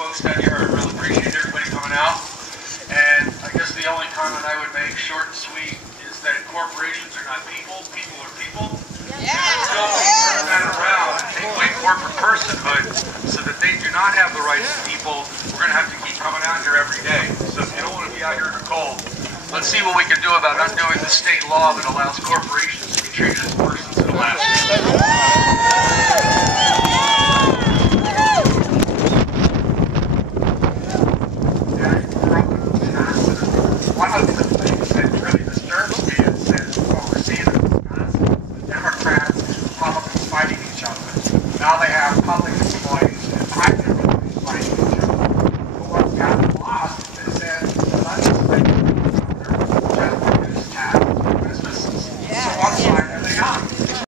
folks down here. I really appreciate everybody coming out. And I guess the only comment I would make, short and sweet, is that corporations are not people. People are people. Yeah. Until we turn that around and take away corporate personhood so that they do not have the rights of people, we're going to have to keep coming out here every day. So if you don't want to be out here in the cold, let's see what we can do about undoing the state law that allows corporations to be treated as persons in the last.